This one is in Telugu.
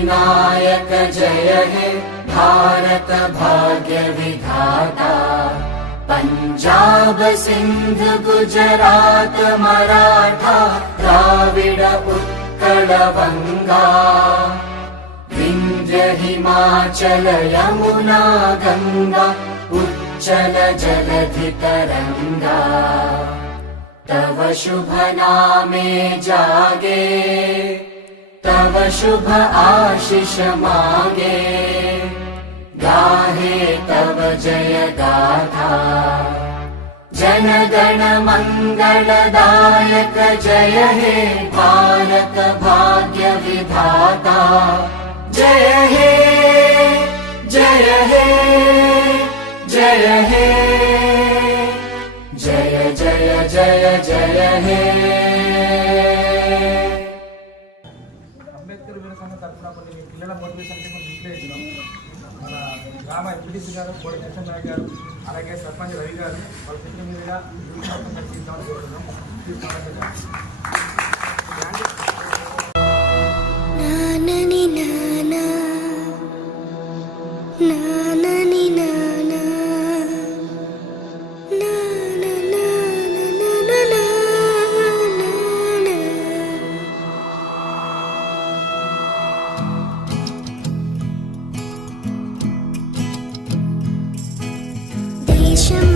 सिद्धिविनायक जय हे भारत भाग्य विधाता। पंजाब सिंध गुजरात मराठा द्राविड उत्कल बंगा विंध्य हिमाचल यमुना गंगा उच्चल जलधि तरंगा। तव शुभ नामे जागे तव शुभ आशीष मांगे गाहे तव जय गाथा। जन गण मंगलदायक जय हे भारत भाग्य विधाता। जय हे जय हे जय हे जय जय जय जय हे। అంబేద్కర్ వీర సంఘం తరఫున కొన్ని పిల్లల మోటివేషన్ డిస్ప్లే ఇచ్చినాం. మన గ్రామ ఎంపీటీసీ గారు, కోడి నరసింహ నాయక్ గారు, అలాగే సర్పంచ్ రవి గారు వాళ్ళ చేతుల మీదుగా ఇద్దామని కోరుతున్నాం. నానని నానా నానని నానా నానా నానా నానా. దేశం